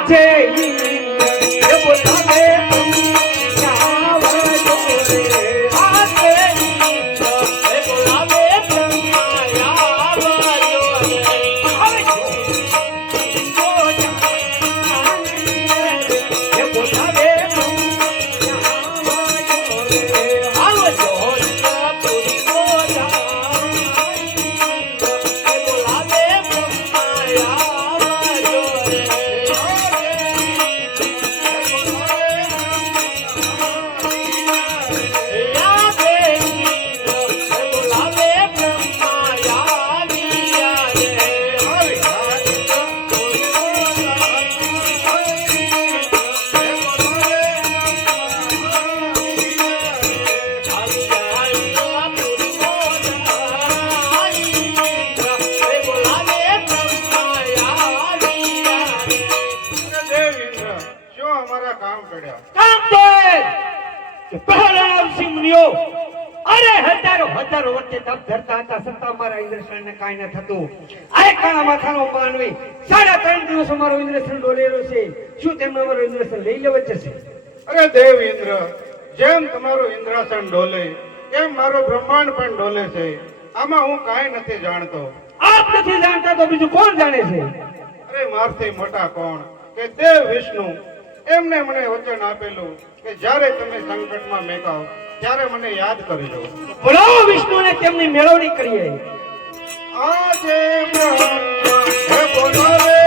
આજે બોલાવે હજારો વર્ષે તપ ધરતા હતા છતાં મારા ઇન્દ્રસેનને કાંઈ ન થતું. આ કાળા માથાનો માનવી 3.5 દિવસ મારો ઇન્દ્રસેન ડોલેલો છે. શું તેમને મારો ઇન્દ્રસેન લઈ લેવા જશે? અરે દેવ ઇન્દ્ર, જેમ તમારો ઇન્દ્રાસન ડોલે એમ મારો બ્રહ્માંડ પણ ડોલે છે. આમાં હું કાંઈ નથી જાણતો. આપ નથી જાણતા તો બીજું કોણ જાણે છે? અરે મારથી મોટા કોણ કે દેવ વિષ્ણુ. એમને મને વચન આપેલું કે જ્યારે તમે સંકટમાં મેકાઓ ત્યારે મને યાદ કરજો. બોલાવો વિષ્ણુને તેમની મેળવણી કરીએ. આજે બોલાવે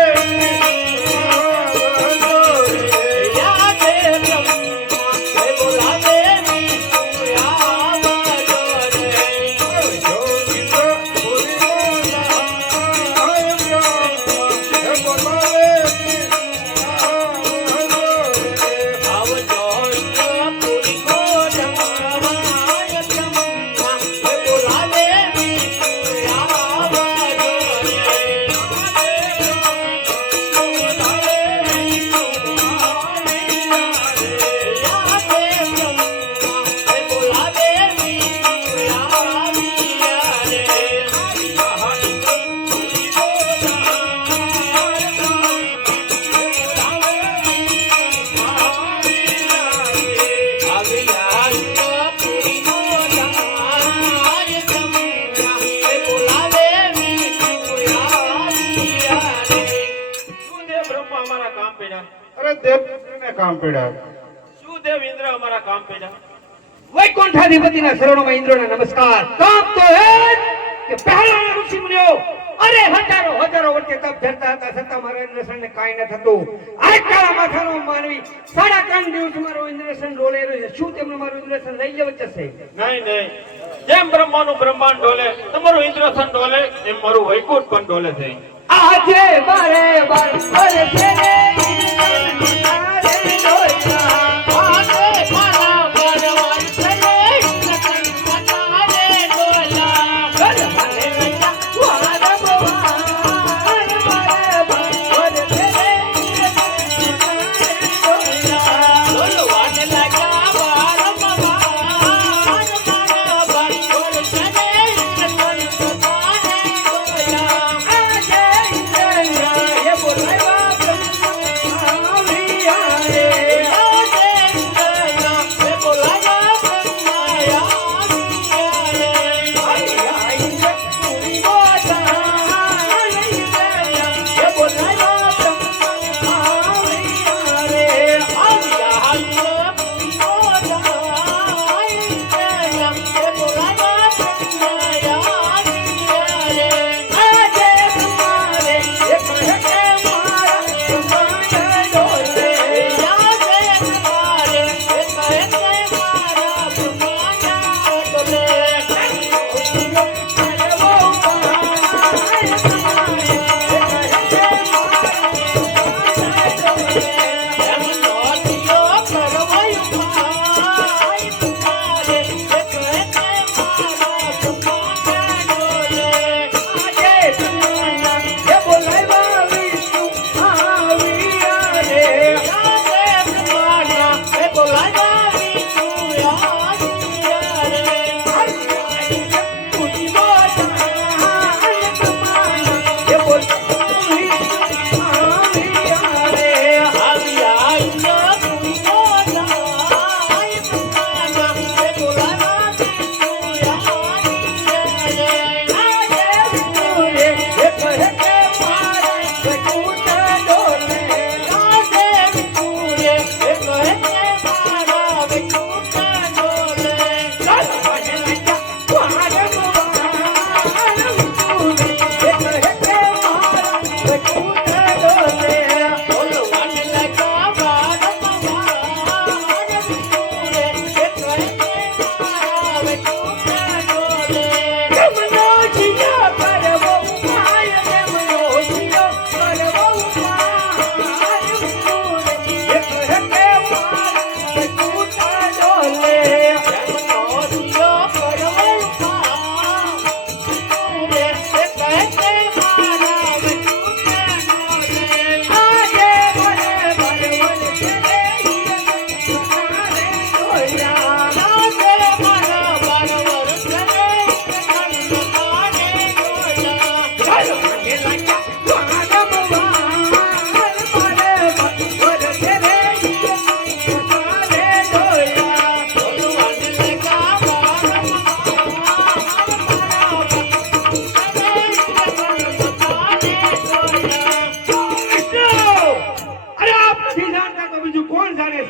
કામ પડ્યા. શું દેવ ઇન્દ્ર અમારા કામ પડ્યા? વૈકુંઠાધિપતિના શરણોમાં ઇન્દ્રને નમસ્કાર. કામ તો એ કે પહેલાના ઋષિ મુનિઓ અરે હજારો વર્ષે તપ ધરતા હતા છતાં મારા ઇન્દ્રસેનને કાંઈ ન થતું. આ કાળા માથાનો માનવી 3.5 દિવસ મારો ઇન્દ્રસેન ડોલેલો છે. શું તેમને મારું ઇન્દ્રસેન લઈ લેવા જશે? નહીં. જેમ બ્રહ્માનું બ્રહ્માંડ ડોલે તમારું ઇન્દ્રસન ડોલે એમ મારું વૈકુંઠ પણ ડોલે છે. આજે બારે બાર અરે છે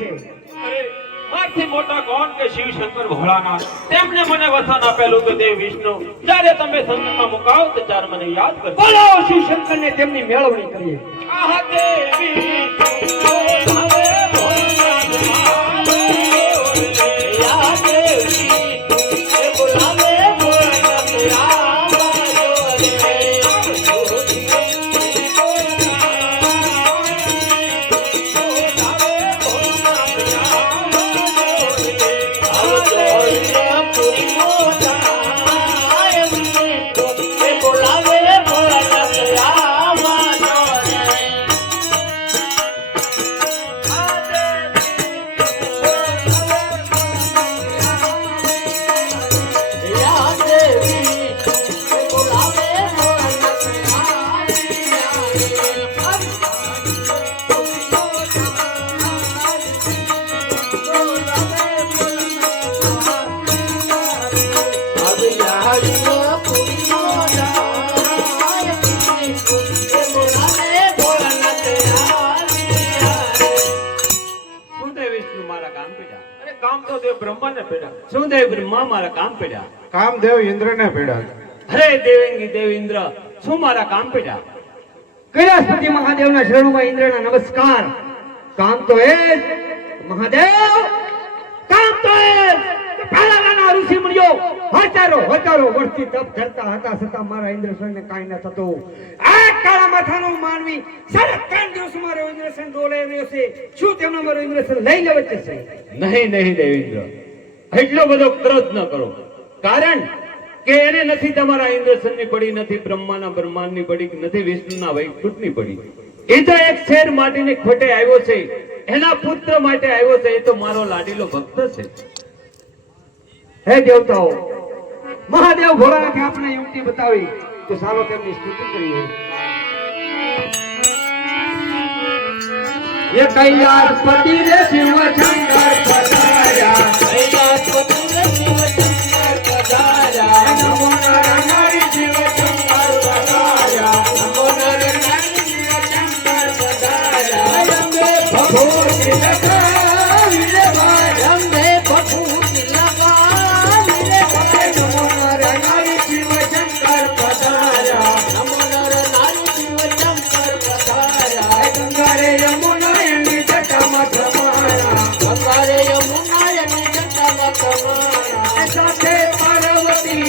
છે. અરે મારથી મોટા કોણ કે શિવ શંકર ભોળાનાથ તેમને મને વસન આપેલું કે દેવ વિષ્ણુ જ્યારે તમે સંકટમાં મુકાવ તો ત્યારે મને યાદ કરજો. બોલો શિવ શંકરને તેમની મેળવણી કરીએ. આહ દેવી વિષ્ણુ બોલાવે ભોળાનાથ મારે યા દેવી વિષ્ણુ બોલાવે ભોળાનાથ રામ શું દેવ બ્રહ્મા મારા કામ પડ્યા? કામદેવ ઇન્દ્રને ભેડા. હરે દેવેંગી દેવ ઇન્દ્ર શું મારા કામ પડ્યા? કૈલાસપતિ મહાદેવના શરણોમાં ઇન્દ્રના નમસ્કાર. કામ તો એ જ, મહાદેવ કામ તો એ જ કે પહેલાના ઋષિ મુનિઓ હજારો વર્ષથી તપ ધરતા હતા છતાં મારા ઇન્દ્રસનને કાંઈ ન થતું. આ કાળા માથાનો માનવી સાડા 3 દિવસમાં મારો ઇન્દ્રસન ડોલે રહ્યો છે. શું તેમનો મારો ઇન્દ્રસન લઈ લેવો છે? નહીં દેવેન્દ્ર, એટલો બધો ક્રોધ ન કરો. કારણ કે એને નથી તમારા ઇન્દ્રસનની પડી, નથી બ્રહ્માના બ્રહ્માંડની પડી, નથી વિષ્ણુના વૈકુંઠની પડી. એ તો એક શેર માટીની ખોટે આવ્યો છે, એના પુત્ર માટે આવ્યો છે. એ તો મારો લાડીલો ભક્ત છે. હે દેવતાઓ, મહાદેવ ભોળાનાથે આપણે યુક્તિ બતાવી તો ચાલો તેમની સ્તુતિ કરીએ. ये कैलासपति रे शिव शंकर पधारा, कैलासपति रे शिव शंकर पधारा, नमो नर नारी शिव शंकर पधारा, नमो नर नारी शिव शंकर पधारा, रंगे भभूति लगा विले भाई, रंगे भभूति लगा विले भाई, नमो नर नारी शिव शंकर पधारा, नमो नर नारी शिव शंकर पधारा, गंगा रे यमुना સાથે પાર્વતી